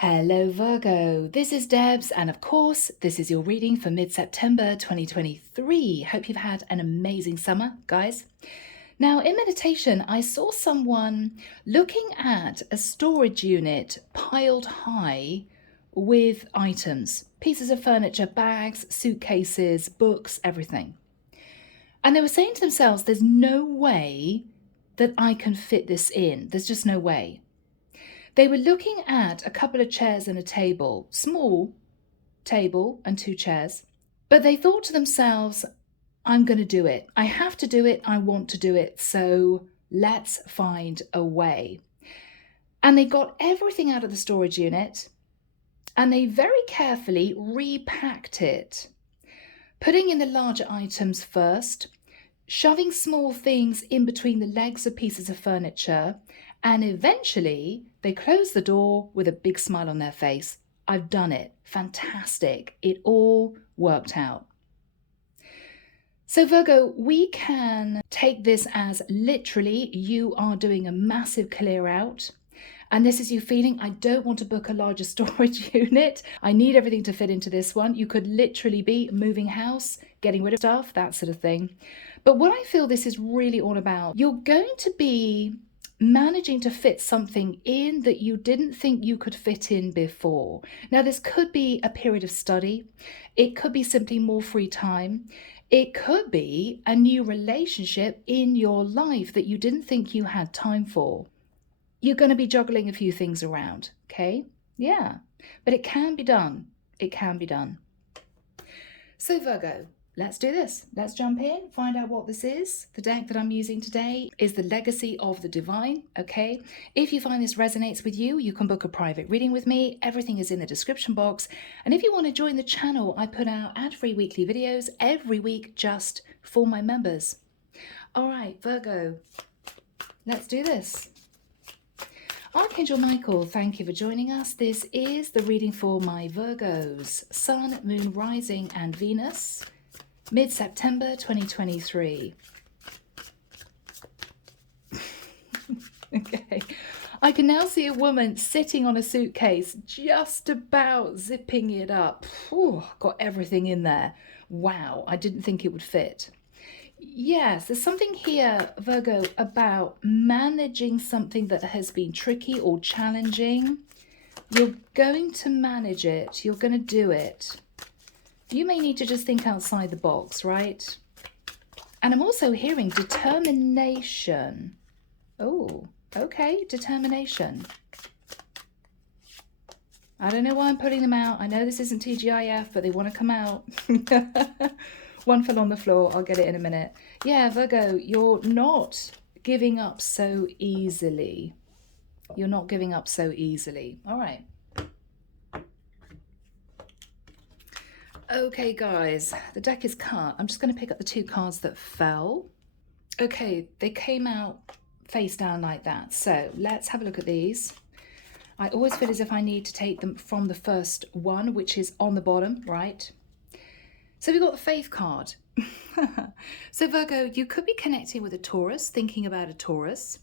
Hello Virgo, this is Debs, and of course this is your reading for mid-September 2023. Hope you've had an amazing summer, guys. Now in meditation I saw someone looking at a storage unit piled high with items, pieces of furniture, bags, suitcases, books, everything. And they were saying to themselves, there's no way that I can fit this in. There's just no way. They were looking at a couple of chairs and a table, small table and two chairs, but they thought to themselves, I'm going to do it. I have to do it. I want to do it. So let's find a way. And they got everything out of the storage unit and they very carefully repacked it, putting in the larger items first, shoving small things in between the legs of pieces of furniture, and eventually they closed the door with a big smile on their face. I've done it. Fantastic. It all worked out. So Virgo, we can take this as literally you are doing a massive clear out. And this is you feeling, I don't want to book a larger storage unit. I need everything to fit into this one. You could literally be moving house, getting rid of stuff, that sort of thing. But what I feel this is really all about, you're going to be managing to fit something in that you didn't think you could fit in before. Now, this could be a period of study. It could be simply more free time. It could be a new relationship in your life that you didn't think you had time for. You're going to be juggling a few things around, okay? Yeah, but it can be done. It can be done. So Virgo, let's do this. Let's jump in, find out what this is. The deck that I'm using today is the Legacy of the Divine, okay? If you find this resonates with you, you can book a private reading with me. Everything is in the description box. And if you want to join the channel, I put out ad-free weekly videos every week just for my members. All right, Virgo, let's do this. Archangel Michael, thank you for joining us. This is the reading for my Virgos, Sun, Moon, Rising, and Venus, mid-September 2023. Okay, I can now see a woman sitting on a suitcase, just about zipping it up. Oh, got everything in there. Wow, I didn't think it would fit. Yes, there's something here, Virgo, about managing something that has been tricky or challenging. You're going to manage it. You're going to do it. You may need to just think outside the box, right? And I'm also hearing determination. Oh, okay, determination. I don't know why I'm putting them out. I know this isn't T.G.I.F, but they want to come out. One fell on the floor. I'll get it in a minute. Yeah, Virgo, you're not giving up so easily. You're not giving up so easily. All right. Okay, guys, the deck is cut. I'm just going to pick up the two cards that fell. Okay, they came out face down like that. So let's have a look at these. I always feel as if I need to take them from the first one, which is on the bottom, right? So we've got the Faith card. So Virgo, you could be connecting with a Taurus, thinking about a Taurus.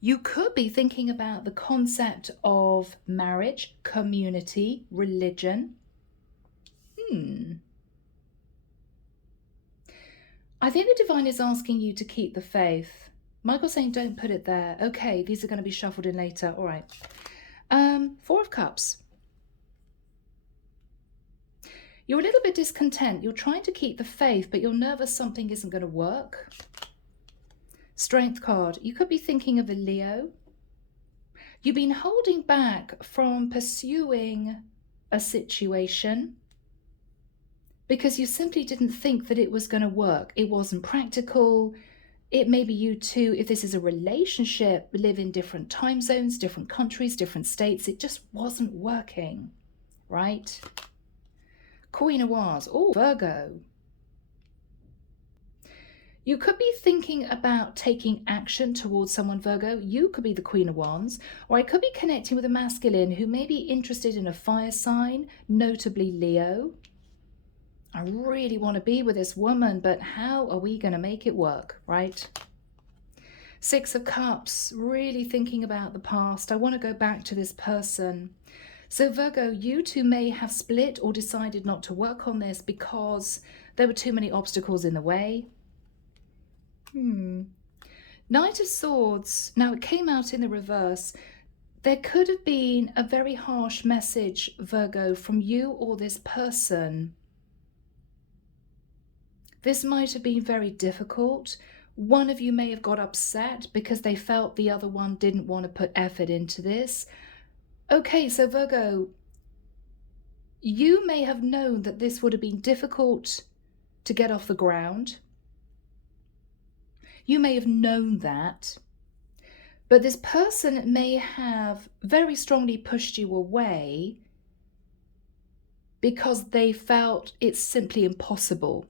You could be thinking about the concept of marriage, community, religion. I think the divine is asking you to keep the faith. Michael's saying don't put it there. Okay, these are going to be shuffled in later. All right. Four of Cups. You're a little bit discontent. You're trying to keep the faith, but you're nervous something isn't going to work. Strength card. You could be thinking of a Leo. You've been holding back from pursuing a situation because you simply didn't think that it was going to work. It wasn't practical. It may be you too, if this is a relationship, live in different time zones, different countries, different states. It just wasn't working, right? Queen of Wands. Oh, Virgo. You could be thinking about taking action towards someone, Virgo. You could be the Queen of Wands, or I could be connecting with a masculine who may be interested in a fire sign, notably Leo. I really want to be with this woman, but how are we going to make it work, right? Six of Cups, really thinking about the past. I want to go back to this person. So Virgo, you two may have split or decided not to work on this because there were too many obstacles in the way. Knight of Swords, now it came out in the reverse. There could have been a very harsh message, Virgo, from you or this person. This might have been very difficult. One of you may have got upset because they felt the other one didn't want to put effort into this. Okay, so Virgo, you may have known that this would have been difficult to get off the ground. You may have known that. But this person may have very strongly pushed you away because they felt it's simply impossible.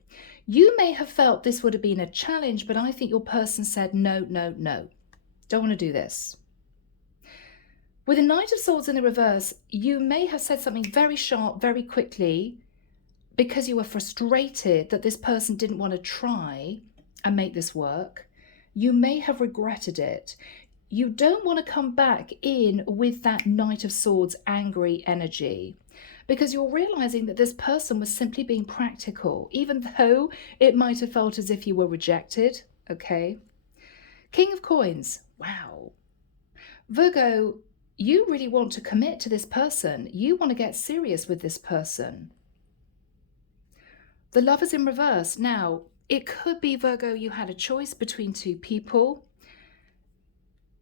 You may have felt this would have been a challenge, but I think your person said, no, no, no, don't want to do this. With the Knight of Swords in the reverse, you may have said something very sharp, very quickly, because you were frustrated that this person didn't want to try and make this work. You may have regretted it. You don't want to come back in with that Knight of Swords angry energy, because you're realizing that this person was simply being practical, even though it might have felt as if you were rejected. Okay. King of Coins. Wow. Virgo, you really want to commit to this person. You want to get serious with this person. The Lovers in reverse. Now, it could be, Virgo, you had a choice between two people.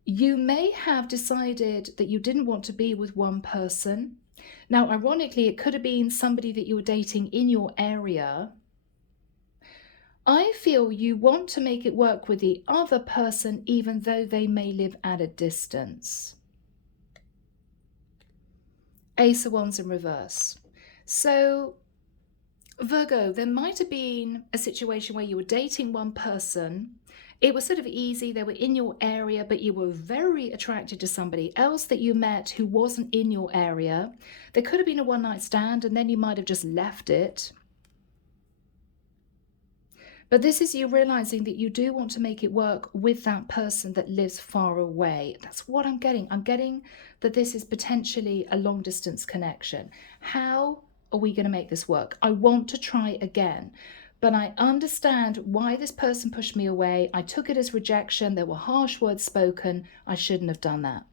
You may have decided that you didn't want to be with one person. Now, ironically, it could have been somebody that you were dating in your area. I feel you want to make it work with the other person, even though they may live at a distance. Ace of Wands in reverse. So, Virgo, there might have been a situation where you were dating one person. It was sort of easy, they were in your area, but you were very attracted to somebody else that you met who wasn't in your area. There could have been a one-night stand, and then you might have just left it. But this is you realizing that you do want to make it work with that person that lives far away. That's what I'm getting. I'm getting that this is potentially a long-distance connection. How are we going to make this work? I want to try again. But I understand why this person pushed me away. I took it as rejection. There were harsh words spoken. I shouldn't have done that.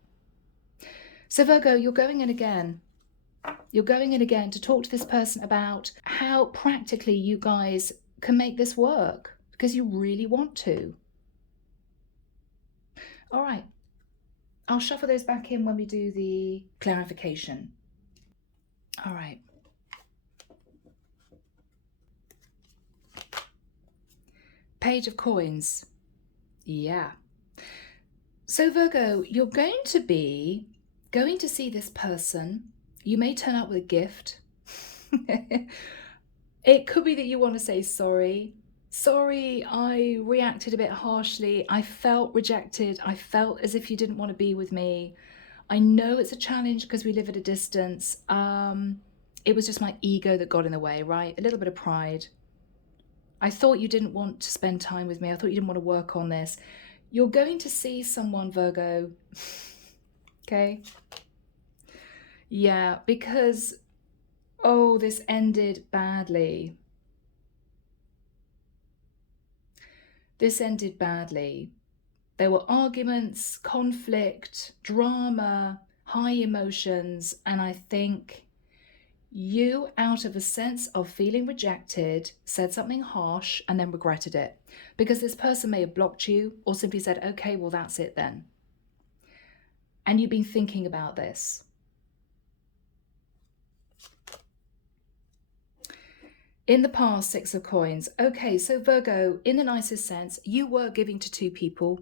So Virgo, you're going in again. You're going in again to talk to this person about how practically you guys can make this work, because you really want to. All right. I'll shuffle those back in when we do the clarification. All right. Page of Coins. Yeah. So Virgo, you're going to see this person. You may turn up with a gift. It could be that you want to say sorry. Sorry, I reacted a bit harshly. I felt rejected. I felt as if you didn't want to be with me. I know it's a challenge because we live at a distance. It was just my ego that got in the way, right? A little bit of pride. I thought you didn't want to spend time with me. I thought you didn't want to work on this. You're going to see someone, Virgo. Okay? Yeah, because, oh, this ended badly. This ended badly. There were arguments, conflict, drama, high emotions, and I think you, out of a sense of feeling rejected, said something harsh and then regretted it, because this person may have blocked you or simply said, okay, well, that's it then. And you've been thinking about this. In the past, Six of Coins. Okay, so Virgo, in the nicest sense, you were giving to two people.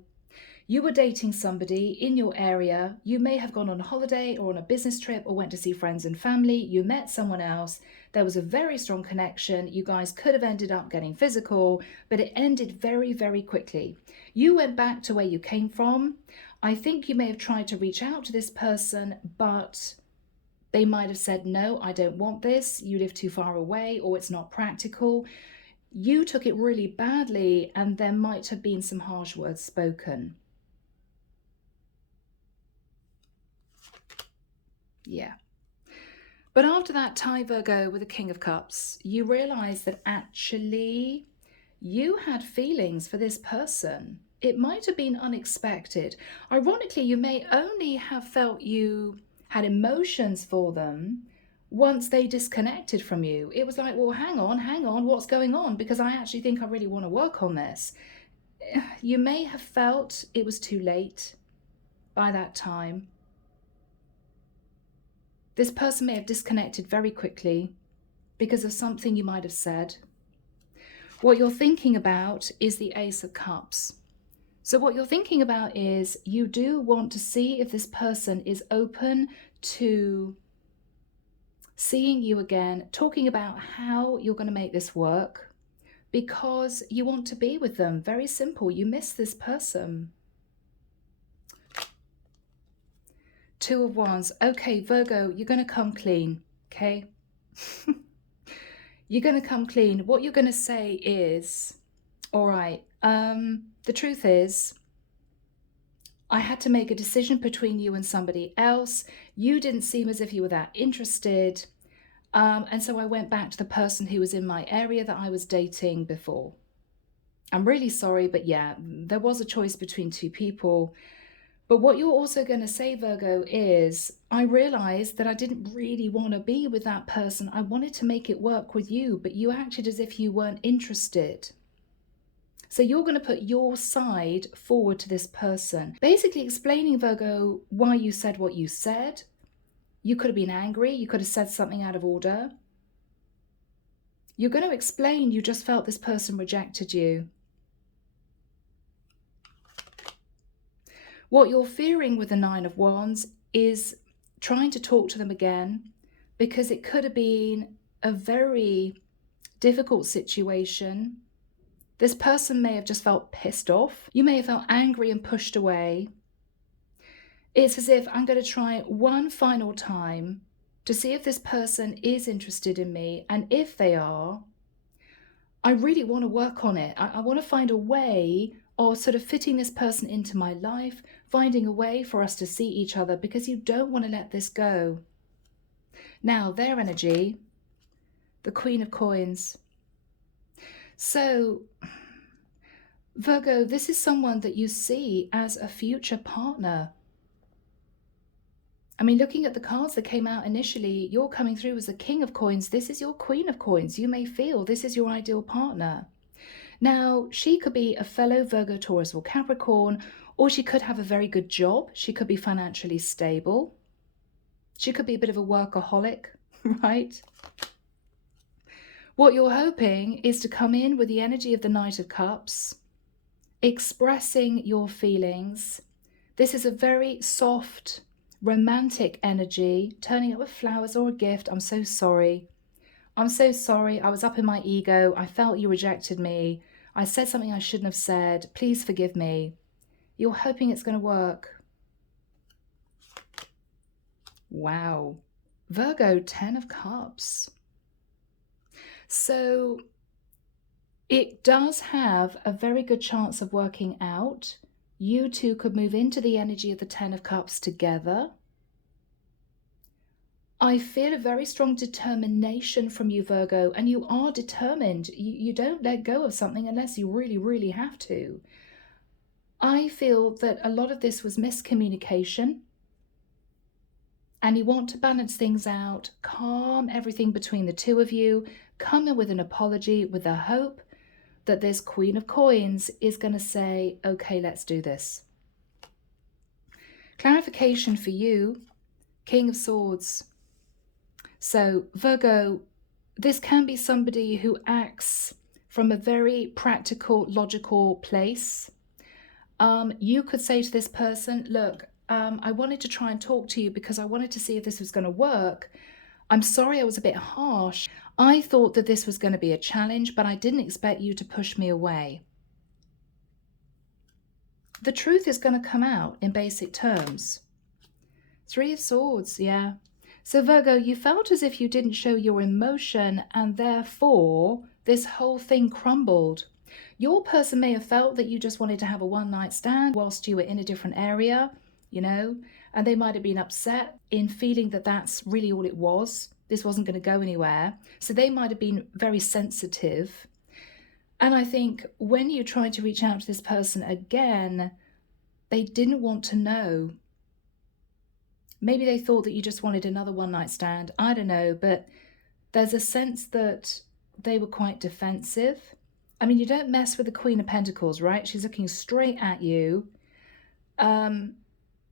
You were dating somebody in your area. You may have gone on a holiday or on a business trip or went to see friends and family. You met someone else. There was a very strong connection. You guys could have ended up getting physical, but it ended very, very quickly. You went back to where you came from. I think you may have tried to reach out to this person, but they might have said, no, I don't want this. You live too far away, or it's not practical. You took it really badly, and there might have been some harsh words spoken. Yeah. But after that tie, Virgo, with the King of Cups, you realize that actually you had feelings for this person. It might have been unexpected. Ironically, you may only have felt you had emotions for them once they disconnected from you. It was like, well, hang on, what's going on? Because I actually think I really want to work on this. You may have felt it was too late by that time. This person may have disconnected very quickly because of something you might have said. What you're thinking about is the Ace of Cups. So what you're thinking about is you do want to see if this person is open to seeing you again, talking about how you're going to make this work, because you want to be with them. Very simple. You miss this person. Two of Wands. Okay, Virgo, you're going to come clean, okay? You're going to come clean. What you're going to say is, all right, the truth is, I had to make a decision between you and somebody else. You didn't seem as if you were that interested. And so I went back to the person who was in my area that I was dating before. I'm really sorry, but yeah, there was a choice between two people. But what you're also going to say, Virgo, is I realized that I didn't really want to be with that person. I wanted to make it work with you, but you acted as if you weren't interested. So you're going to put your side forward to this person, basically explaining, Virgo, why you said what you said. You could have been angry. You could have said something out of order. You're going to explain you just felt this person rejected you. What you're fearing with the Nine of Wands is trying to talk to them again, because it could have been a very difficult situation. This person may have just felt pissed off. You may have felt angry and pushed away. It's as if I'm going to try one final time to see if this person is interested in me. And if they are, I really want to work on it. I want to find a way of sort of fitting this person into my life, finding a way for us to see each other, because you don't want to let this go. Now, their energy, the Queen of Coins. So, Virgo, this is someone that you see as a future partner. I mean, looking at the cards that came out initially, you're coming through as the King of Coins. This is your Queen of Coins. You may feel this is your ideal partner. Now, she could be a fellow Virgo, Taurus, or Capricorn, or she could have a very good job. She could be financially stable. She could be a bit of a workaholic, right? What you're hoping is to come in with the energy of the Knight of Cups, expressing your feelings. This is a very soft, romantic energy, turning up with flowers or a gift. I'm so sorry. I'm so sorry. I was up in my ego. I felt you rejected me. I said something I shouldn't have said. Please forgive me. You're hoping it's going to work. Wow. Virgo, 10 of Cups. So it does have a very good chance of working out. You two could move into the energy of the 10 of Cups together. I feel a very strong determination from you, Virgo, and you are determined. You don't let go of something unless you really, really have to. I feel that a lot of this was miscommunication, and you want to balance things out, calm everything between the two of you, come in with an apology with the hope that this Queen of Coins is going to say, okay, let's do this. Clarification for you, King of Swords. So Virgo, this can be somebody who acts from a very practical, logical place. You could say to this person, look, I wanted to try and talk to you because I wanted to see if this was going to work. I'm sorry I was a bit harsh. I thought that this was going to be a challenge, but I didn't expect you to push me away. The truth is going to come out in basic terms. Three of Swords, yeah. So Virgo, you felt as if you didn't show your emotion, and therefore this whole thing crumbled. Your person may have felt that you just wanted to have a one-night stand whilst you were in a different area, you know, and they might have been upset in feeling that that's really all it was. this wasn't going to go anywhere. So they might have been very sensitive. And I think when you tried to reach out to this person again, they didn't want to know. Maybe they thought that you just wanted another one-night stand. I don't know, but there's a sense that they were quite defensive. I mean, you don't mess with the Queen of Pentacles, right? She's looking straight at you.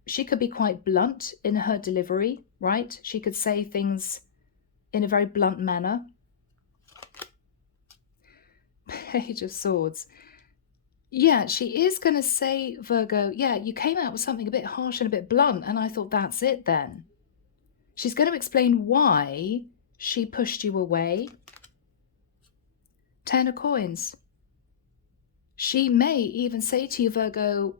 She could be quite blunt in her delivery, right? She could say things in a very blunt manner. Page of Swords. Yeah, she is going to say, Virgo, yeah, you came out with something a bit harsh and a bit blunt, and I thought, that's it then. She's going to explain why she pushed you away. 10 of Coins. She may even say to you, Virgo,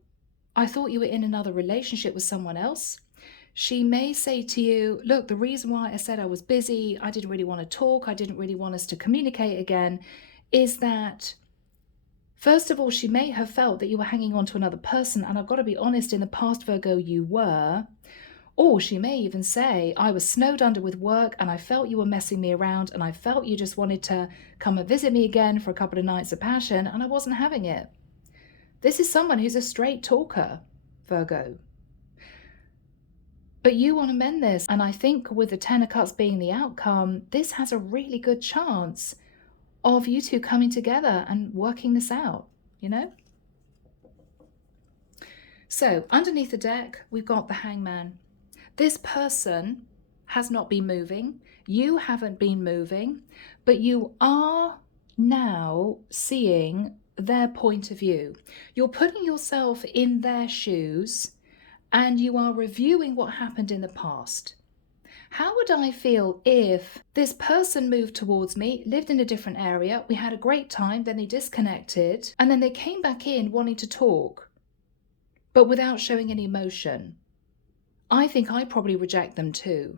I thought you were in another relationship with someone else. She may say to you, look, the reason why I said I was busy, I didn't really want to talk, I didn't really want us to communicate again, is that, first of all, she may have felt that you were hanging on to another person, and I've got to be honest, in the past, Virgo, you were. Or she may even say, I was snowed under with work and I felt you were messing me around and I felt you just wanted to come and visit me again for a couple of nights of passion and I wasn't having it. This is someone who's a straight talker, Virgo. But you want to mend this. And I think with the 10 of Cups being the outcome, this has a really good chance of you two coming together and working this out, you know? So underneath the deck, we've got the Hangman. This person has not been moving. You haven't been moving, but you are now seeing their point of view. You're putting yourself in their shoes and you are reviewing what happened in the past. How would I feel if this person moved towards me, lived in a different area, we had a great time, then they disconnected, and then they came back in wanting to talk, but without showing any emotion? I think I probably reject them too,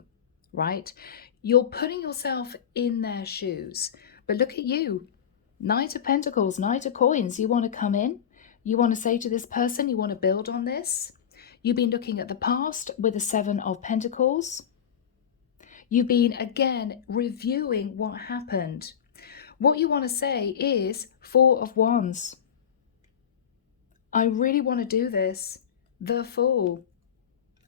right? You're putting yourself in their shoes. But look at you. Knight of Pentacles, Knight of Coins. You want to come in. You want to say to this person, you want to build on this. You've been looking at the past with the 7 of Pentacles. You've been, again, reviewing what happened. What you want to say is 4 of Wands. I really want to do this. The Fool.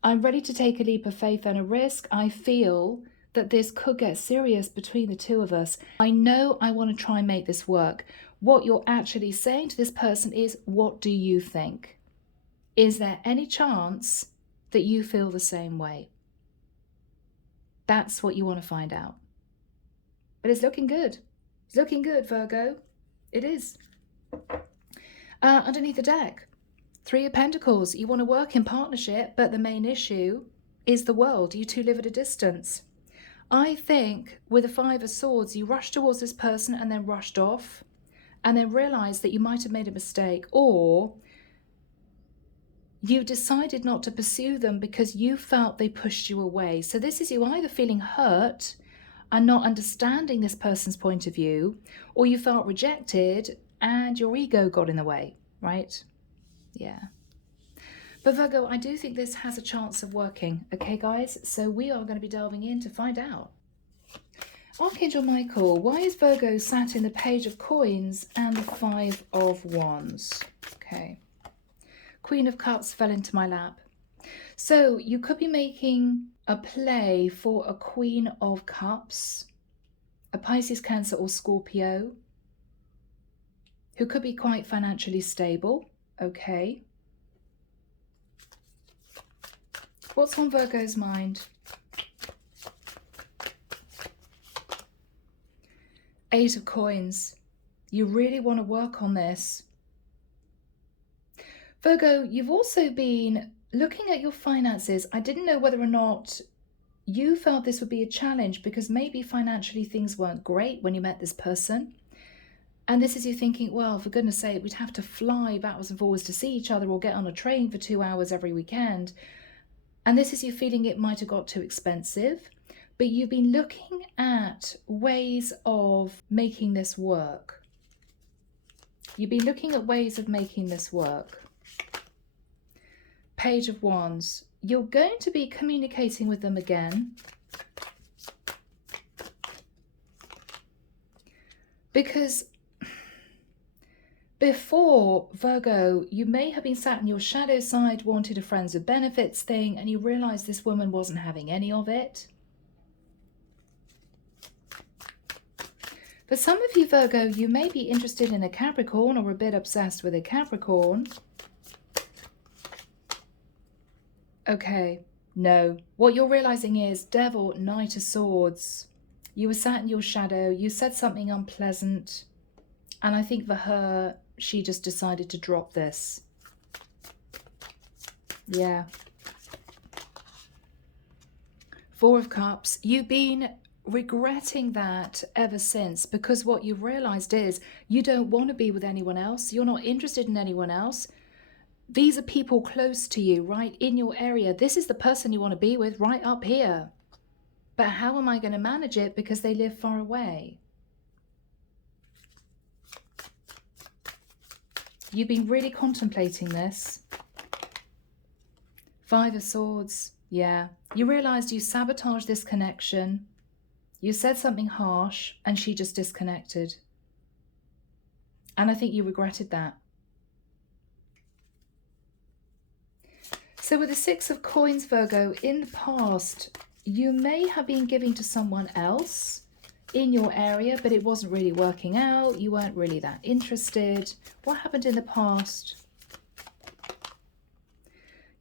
I'm ready to take a leap of faith and a risk. I feel that this could get serious between the two of us. I know I want to try and make this work. What you're actually saying to this person is, what do you think? Is there any chance that you feel the same way? That's what you want to find out. But it's looking good. It's looking good, Virgo. It is. Underneath the deck, 3 of Pentacles. You want to work in partnership, but the main issue is the world. You two live at a distance. I think with the 5 of Swords, you rushed towards this person and then rushed off and then realized that you might have made a mistake, or you decided not to pursue them because you felt they pushed you away. So this is you either feeling hurt and not understanding this person's point of view, or you felt rejected and your ego got in the way, right? Yeah. But Virgo, I do think this has a chance of working. Okay, guys? So we are going to be delving in to find out. Archangel Michael, why is Virgo sat in the Page of Coins and the 5 of Wands? Okay. Queen of Cups fell into my lap. So you could be making a play for a Queen of Cups, a Pisces, Cancer or Scorpio, who could be quite financially stable. Okay. What's on Virgo's mind? 8 of Coins. You really want to work on this. Virgo, you've also been looking at your finances. I didn't know whether or not you felt this would be a challenge because maybe financially things weren't great when you met this person. And this is you thinking, well, for goodness sake, we'd have to fly backwards and forwards to see each other or get on a train for 2 hours every weekend. And this is you feeling it might have got too expensive, but you've been looking at ways of making this work. You've been looking at ways of making this work. Page of Wands. You're going to be communicating with them again. Because before, Virgo, you may have been sat on your shadow side, wanted a friends with benefits thing, and you realized this woman wasn't having any of it. For some of you, Virgo, you may be interested in a Capricorn or a bit obsessed with a Capricorn. Okay, no. What you're realizing is Devil, Knight of Swords. You were sat in your shadow, you said something unpleasant, and I think for her, she just decided to drop this. Yeah. Four of Cups. You've been regretting that ever since, because what you've realized is you don't want to be with anyone else. You're not interested in anyone else. These are people close to you, right in your area. This is the person you want to be with right up here. But how am I going to manage it because they live far away? You've been really contemplating this. Five of Swords. Yeah. You realized you sabotaged this connection. You said something harsh and she just disconnected. And I think you regretted that. So with the Six of Coins, Virgo, in the past, you may have been giving to someone else in your area, but it wasn't really working out. You weren't really that interested. What happened in the past?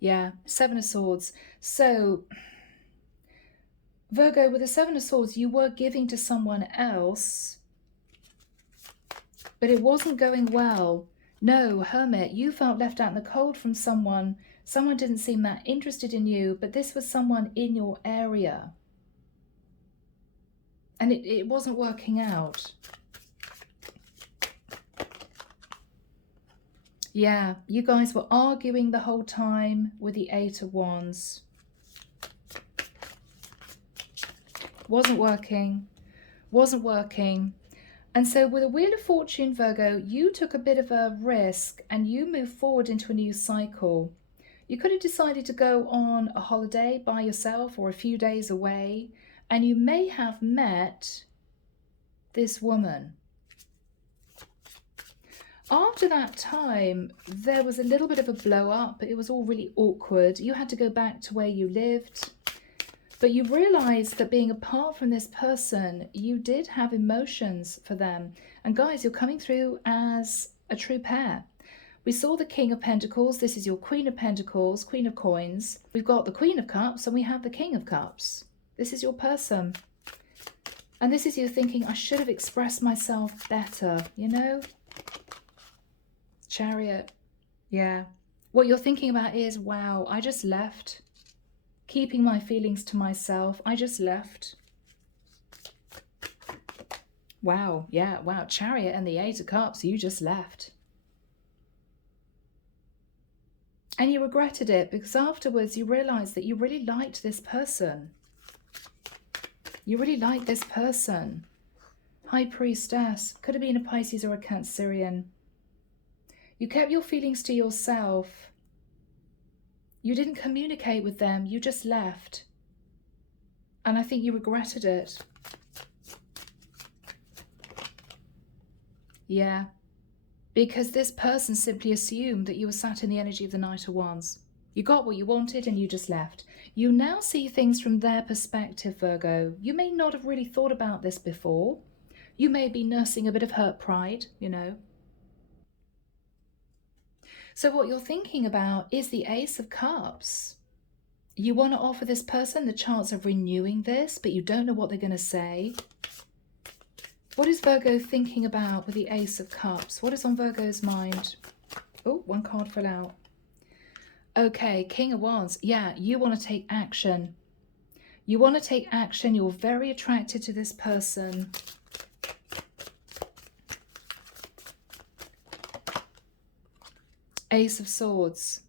Yeah, Seven of Swords. So, Virgo, with the Seven of Swords, you were giving to someone else, but it wasn't going well. No, Hermit, you felt left out in the cold from someone. Someone didn't seem that interested in you, but this was someone in your area. And it wasn't working out. Yeah, you guys were arguing the whole time with the Eight of Wands. Wasn't working. Wasn't working. And so with a Wheel of Fortune, Virgo, you took a bit of a risk and you moved forward into a new cycle. You could have decided to go on a holiday by yourself or a few days away, and you may have met this woman. After that time, there was a little bit of a blow up. It was all really awkward. You had to go back to where you lived. But you realized that being apart from this person, you did have emotions for them. And guys, you're coming through as a true pair. We saw the King of Pentacles. This is your Queen of Pentacles, Queen of Coins. We've got the Queen of Cups and we have the King of Cups. This is your person. And this is you thinking, I should have expressed myself better, you know? Chariot. Yeah. What you're thinking about is, wow, I just left. Keeping my feelings to myself. I just left. Wow. Yeah. Wow. Chariot and the Eight of Cups. You just left. And you regretted it because afterwards you realized that you really liked this person. You really liked this person. High Priestess. Could have been a Pisces or a Cancerian. You kept your feelings to yourself. You didn't communicate with them. You just left. And I think you regretted it. Yeah. Because this person simply assumed that you were sat in the energy of the Knight of Wands. You got what you wanted and you just left. You now see things from their perspective, Virgo. You may not have really thought about this before. You may be nursing a bit of hurt pride, you know. So what you're thinking about is the Ace of Cups. You want to offer this person the chance of renewing this, but you don't know what they're going to say. What is Virgo thinking about with the Ace of Cups? What is on Virgo's mind? Oh, one card fell out. Okay, King of Wands. Yeah, you want to take action. You want to take action. You're very attracted to this person. Ace of Swords.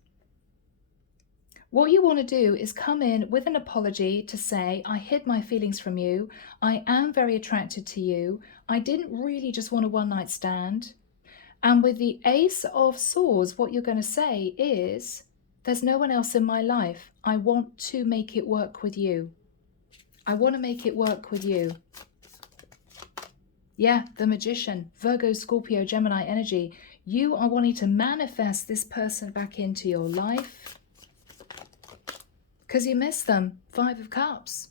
What you want to do is come in with an apology to say, I hid my feelings from you. I am very attracted to you. I didn't really just want a one-night stand. And with the Ace of Swords, what you're going to say is, there's no one else in my life. I want to make it work with you. I want to make it work with you. Yeah, the Magician, Virgo, Scorpio, Gemini energy. You are wanting to manifest this person back into your life because you miss them. 5 of Cups.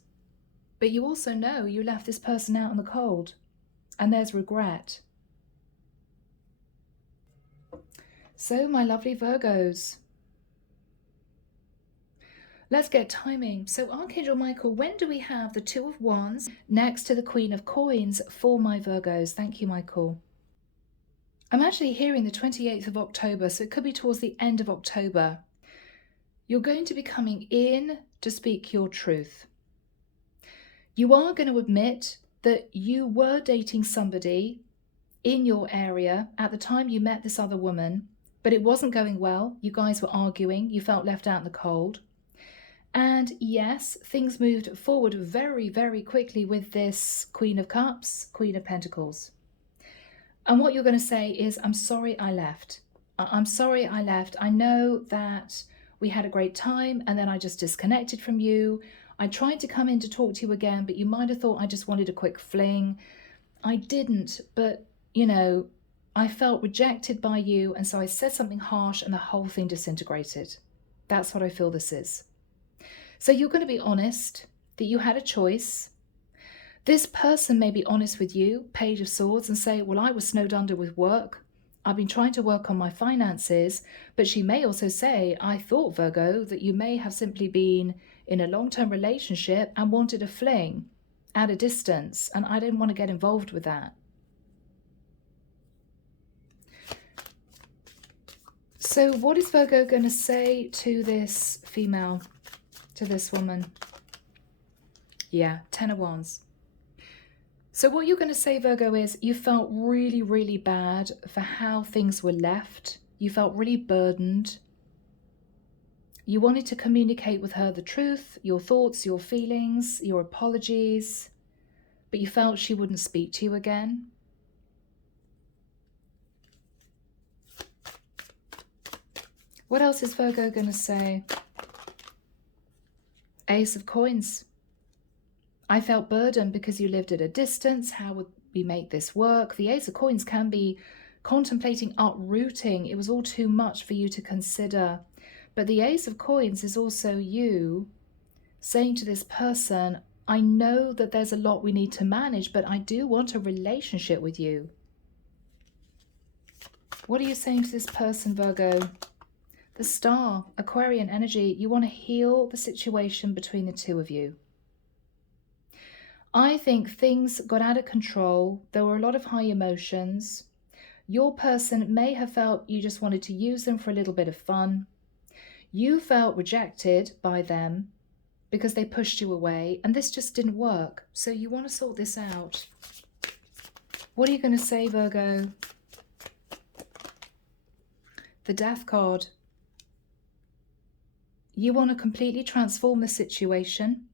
But you also know you left this person out in the cold, and there's regret. So, my lovely Virgos, let's get timing. So, Archangel Michael, when do we have the 2 of Wands next to the Queen of Coins for my Virgos? Thank you, Michael. I'm actually hearing the 28th of October, so it could be towards the end of October. You're going to be coming in to speak your truth. You are going to admit that you were dating somebody in your area at the time you met this other woman, but it wasn't going well. You guys were arguing. You felt left out in the cold. And yes, things moved forward very, very quickly with this Queen of Cups, Queen of Pentacles. And what you're going to say is, I'm sorry I left. I'm sorry I left. I know that we had a great time and then I just disconnected from you. I tried to come in to talk to you again, but you might have thought I just wanted a quick fling. I didn't, but, you know, I felt rejected by you, and so I said something harsh and the whole thing disintegrated. That's what I feel this is. So you're going to be honest that you had a choice. This person may be honest with you, Page of Swords, and say, well, I was snowed under with work. I've been trying to work on my finances. But she may also say, I thought, Virgo, that you may have simply been in a long-term relationship and wanted a fling at a distance, and I didn't want to get involved with that. So what is Virgo going to say to this female, to this woman? Yeah, 10 of Wands. So what you're going to say, Virgo, is you felt really, really bad for how things were left. You felt really burdened. You wanted to communicate with her the truth, your thoughts, your feelings, your apologies, but you felt she wouldn't speak to you again. What else is Virgo going to say? Ace of Coins. I felt burdened because you lived at a distance. How would we make this work? The Ace of Coins can be contemplating uprooting. It was all too much for you to consider. But the Ace of Coins is also you saying to this person, I know that there's a lot we need to manage, but I do want a relationship with you. What are you saying to this person, Virgo? The Star, Aquarian energy. You want to heal the situation between the two of you. I think things got out of control. There were a lot of high emotions. Your person may have felt you just wanted to use them for a little bit of fun. You felt rejected by them because they pushed you away, and this just didn't work. So you want to sort this out. What are you going to say, Virgo? The Death card. You want to completely transform the situation.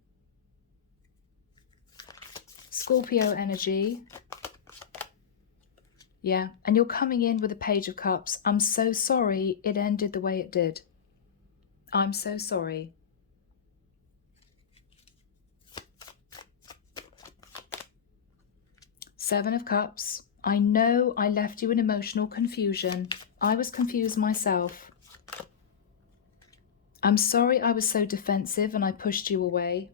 Scorpio energy. Yeah, and you're coming in with a Page of Cups. I'm so sorry it ended the way it did. I'm so sorry. Seven of Cups. I know I left you in emotional confusion. I was confused myself. I'm sorry I was so defensive and I pushed you away.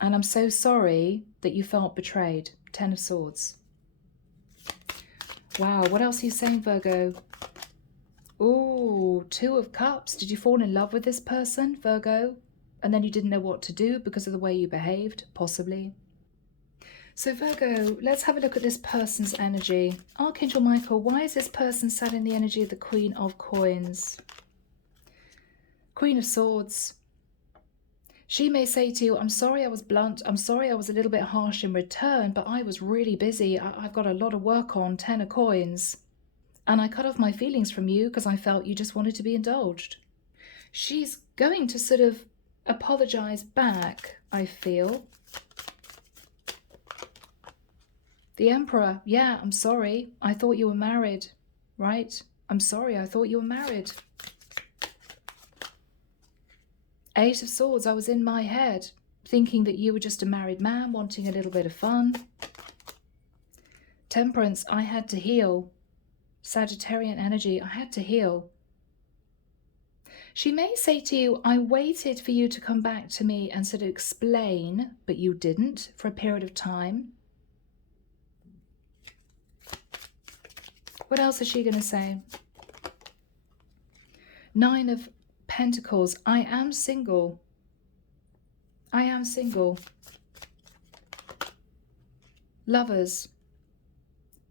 And I'm so sorry that you felt betrayed. 10 of Swords. Wow, what else are you saying, Virgo? Ooh, 2 of Cups. Did you fall in love with this person, Virgo? And then you didn't know what to do because of the way you behaved, possibly. So Virgo, let's have a look at this person's energy. Archangel Michael, why is this person sat in the energy of the Queen of Coins? Queen of Swords. She may say to you, I'm sorry I was blunt. I'm sorry I was a little bit harsh in return, but I was really busy. I've got a lot of work on. 10 of Coins. And I cut off my feelings from you because I felt you just wanted to be indulged. She's going to sort of apologize back, I feel. The Emperor. Yeah, I'm sorry. I thought you were married, right? I'm sorry. I thought you were married. Eight of Swords, I was in my head thinking that you were just a married man wanting a little bit of fun. Temperance, I had to heal. Sagittarian energy, I had to heal. She may say to you, I waited for you to come back to me and sort of explain, but you didn't for a period of time. What else is she going to say? Nine of Pentacles, I am single. I am single. Lovers,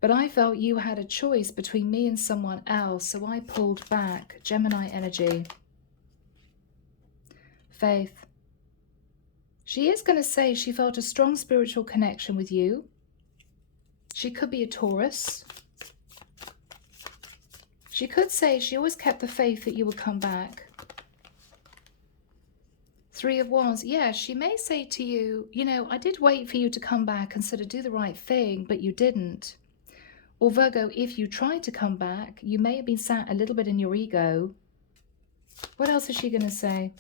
but I felt you had a choice between me and someone else, so I pulled back. Gemini energy. Faith. She is going to say she felt a strong spiritual connection with you. She could be a Taurus. She could say she always kept the faith that you would come back. Three of Wands. Yeah, she may say to you, you know, I did wait for you to come back and sort of do the right thing, but you didn't. Or Virgo, if you tried to come back, you may have been sat a little bit in your ego. What else is she going to say?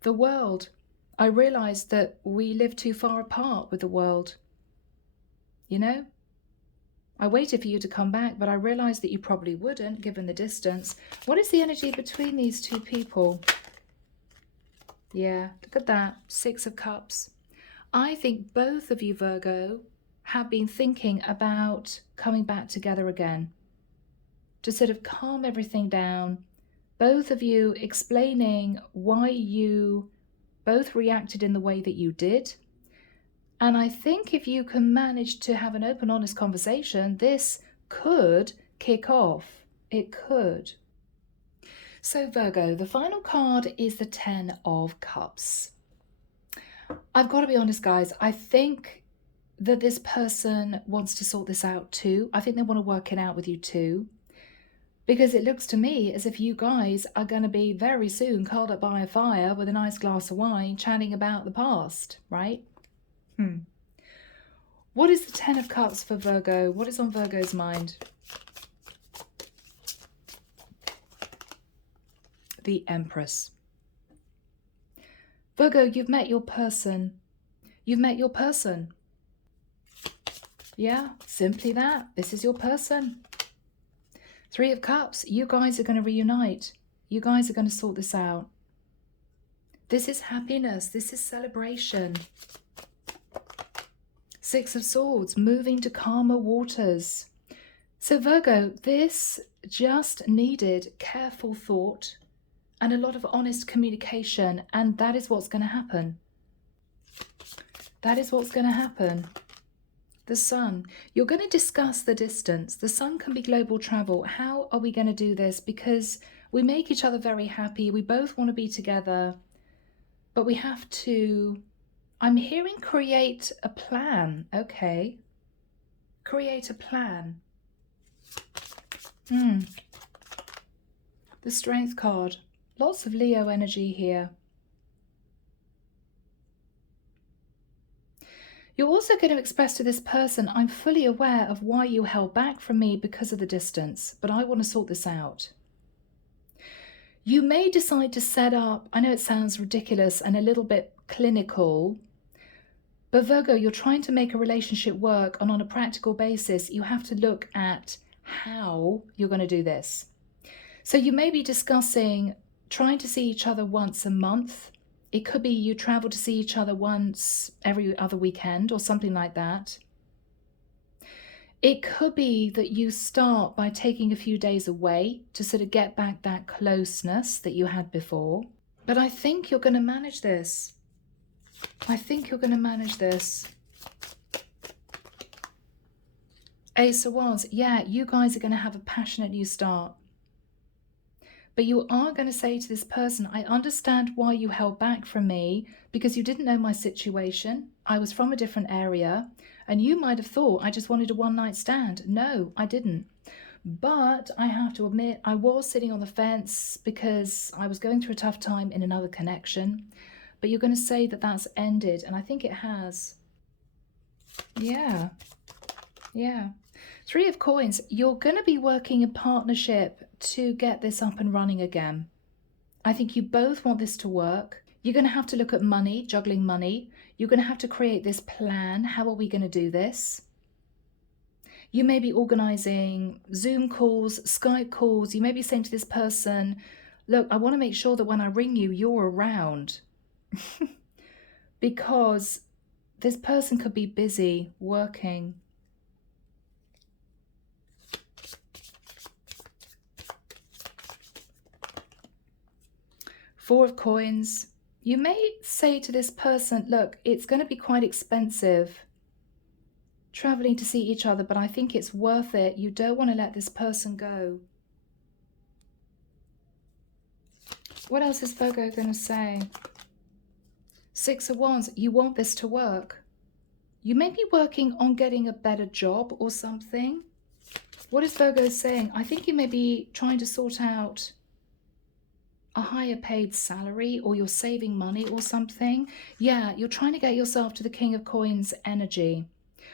The world. I realized that we live too far apart with the world. You know? I waited for you to come back, but I realized that you probably wouldn't, given the distance. What is the energy between these two people? Yeah, look at that. Six of Cups. I think both of you, Virgo, have been thinking about coming back together again. To sort of calm everything down. Both of you explaining why you both reacted in the way that you did. And I think if you can manage to have an open, honest conversation, this could kick off. It could. So Virgo, the final card is the Ten of Cups. I've got to be honest, guys. I think that this person wants to sort this out too. I think they want to work it out with you too. Because it looks to me as if you guys are going to be very soon curled up by a fire with a nice glass of wine chatting about the past, right? What is the Ten of Cups for Virgo? What is on Virgo's mind? The Empress. Virgo, you've met your person. You've met your person. Yeah, simply that. This is your person. Three of Cups, you guys are going to reunite. You guys are going to sort this out. This is happiness. This is celebration. Six of Swords, moving to calmer waters. So Virgo, this just needed careful thought and a lot of honest communication, and that is what's going to happen. That is what's going to happen. The Sun. You're going to discuss the distance. The Sun can be global travel. How are we going to do this? Because we make each other very happy. We both want to be together. But we have to... I'm hearing create a plan. Okay. Create a plan. The Strength card. Lots of Leo energy here. You're also going to express to this person, I'm fully aware of why you held back from me because of the distance, but I want to sort this out. You may decide to set up, I know it sounds ridiculous and a little bit clinical, but Virgo, you're trying to make a relationship work, and on a practical basis, you have to look at how you're going to do this. So you may be discussing trying to see each other once a month. It could be you travel to see each other once every other weekend or something like that. It could be that you start by taking a few days away to sort of get back that closeness that you had before. But I think you're going to manage this. I think you're going to manage this. Ace of Wands. Yeah, you guys are going to have a passionate new start. But you are going to say to this person, I understand why you held back from me because you didn't know my situation. I was from a different area and you might have thought I just wanted a one-night stand. No, I didn't. But I have to admit, I was sitting on the fence because I was going through a tough time in another connection. But you're going to say that that's ended, and I think it has. Yeah. Yeah. Three of Coins. You're going to be working in partnership to get this up and running again. I think you both want this to work. You're going to have to look at money, juggling money. You're going to have to create this plan. How are we going to do this? You may be organizing Zoom calls, Skype calls. You may be saying to this person, look, I want to make sure that when I ring you, you're around. Because this person could be busy working. Four of Coins. You may say to this person, look, it's going to be quite expensive traveling to see each other, but I think it's worth it. You don't want to let this person go. What else is Virgo going to say? Six of Wands. You want this to work. You may be working on getting a better job or something. What is Virgo saying? I think you may be trying to sort out a higher paid salary, or you're saving money or something. Yeah, you're trying to get yourself to the King of Coins energy,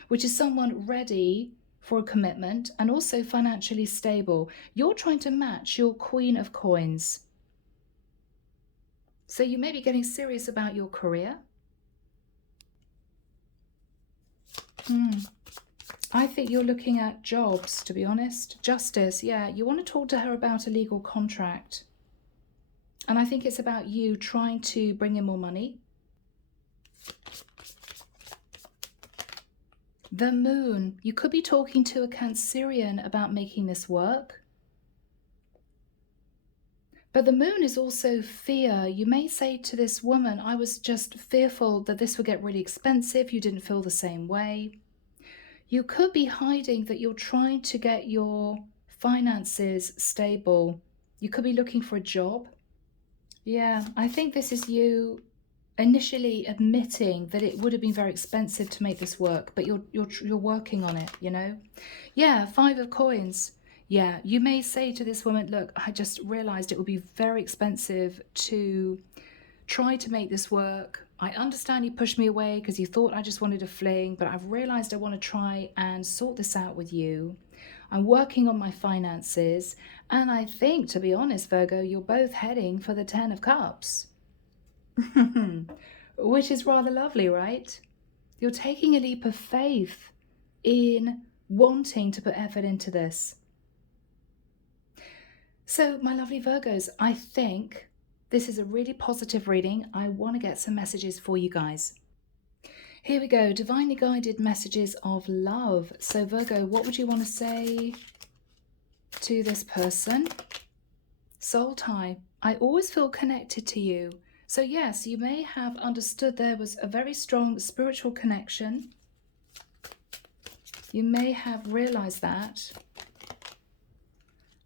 which is someone ready for a commitment and also financially stable. You're trying to match your Queen of Coins. So you may be getting serious about your career. I think you're looking at jobs, to be honest. Justice, yeah. You want to talk to her about a legal contract. And I think it's about you trying to bring in more money. The Moon. You could be talking to a Cancerian about making this work. But the Moon is also fear. You may say to this woman, I was just fearful that this would get really expensive. You didn't feel the same way. You could be hiding that you're trying to get your finances stable. You could be looking for a job. Yeah, I think this is you initially admitting that it would have been very expensive to make this work, but you're working on it, you know? Yeah, Five of Coins. Yeah, you may say to this woman, look, I just realized it would be very expensive to try to make this work. I understand you pushed me away because you thought I just wanted a fling, but I've realized I want to try and sort this out with you. I'm working on my finances, and I think, to be honest, Virgo, you're both heading for the 10 of Cups. Which is rather lovely, right? You're taking a leap of faith in wanting to put effort into this. So, my lovely Virgos, I think this is a really positive reading. I want to get some messages for you guys. Here we go, divinely guided messages of love. So Virgo, what would you want to say to this person? Soul tie. I always feel connected to you. So yes, you may have understood there was a very strong spiritual connection. You may have realized that.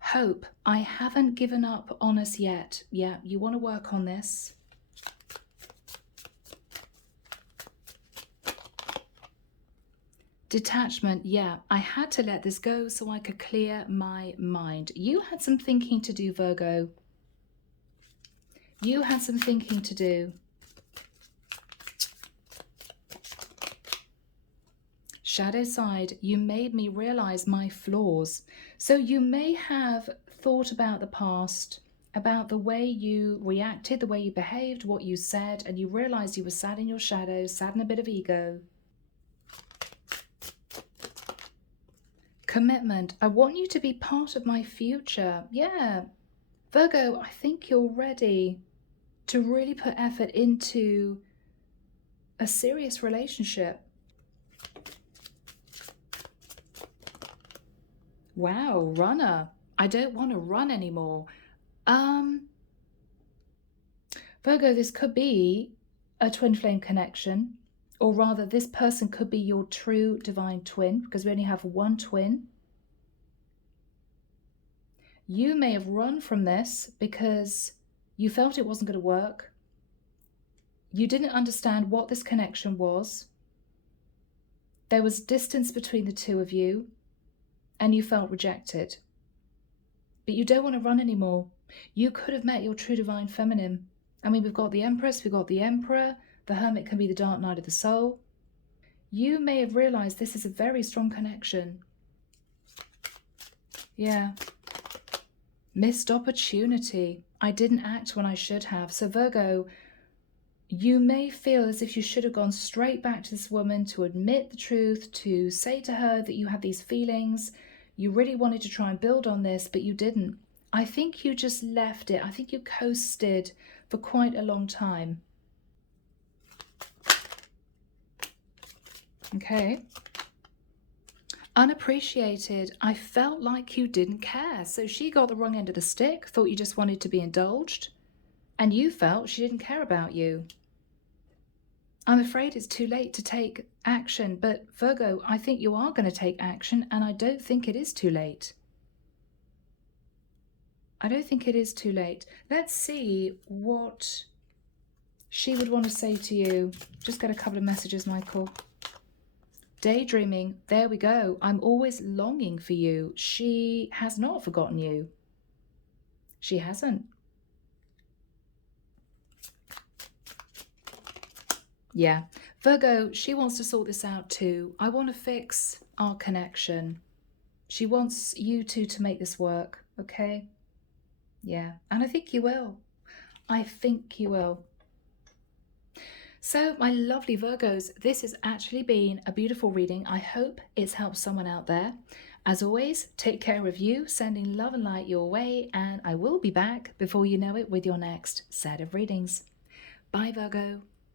Hope. I haven't given up on us yet. Yeah, you want to work on this. Detachment, yeah, I had to let this go so I could clear my mind. You had some thinking to do, Virgo. You had some thinking to do. Shadow side, you made me realize my flaws. So you may have thought about the past, about the way you reacted, the way you behaved, what you said, and you realized you were sad in your shadow, sad in a bit of ego. Commitment. I want you to be part of my future. Yeah. Virgo, I think you're ready to really put effort into a serious relationship. Wow, runner. I don't want to run anymore. Virgo, this could be a twin flame connection. Or rather, this person could be your true divine twin, because we only have one twin. You may have run from this because you felt it wasn't going to work. You didn't understand what this connection was. There was distance between the two of you, and you felt rejected. But you don't want to run anymore. You could have met your true divine feminine. I mean, we've got the Empress, we've got the Emperor. The Hermit can be the dark night of the soul. You may have realized this is a very strong connection. Yeah. Missed opportunity. I didn't act when I should have. So Virgo, you may feel as if you should have gone straight back to this woman to admit the truth, to say to her that you had these feelings. You really wanted to try and build on this, but you didn't. I think you just left it. I think you coasted for quite a long time. Okay. Unappreciated. I felt like you didn't care. So she got the wrong end of the stick, thought you just wanted to be indulged, and you felt she didn't care about you. I'm afraid it's too late to take action, but Virgo, I think you are going to take action, and I don't think it is too late. I don't think it is too late. Let's see what she would want to say to you. Just get a couple of messages, Michael. Daydreaming, there we go. I'm always longing for you. She has not forgotten you. She hasn't. Yeah. Virgo, she wants to sort this out too. I want to fix our connection. She wants you two to make this work, okay? Yeah, and I think you will. I think you will. So, my lovely Virgos, this has actually been a beautiful reading. I hope it's helped someone out there. As always, take care of you, sending love and light your way, and I will be back before you know it with your next set of readings. Bye, Virgo.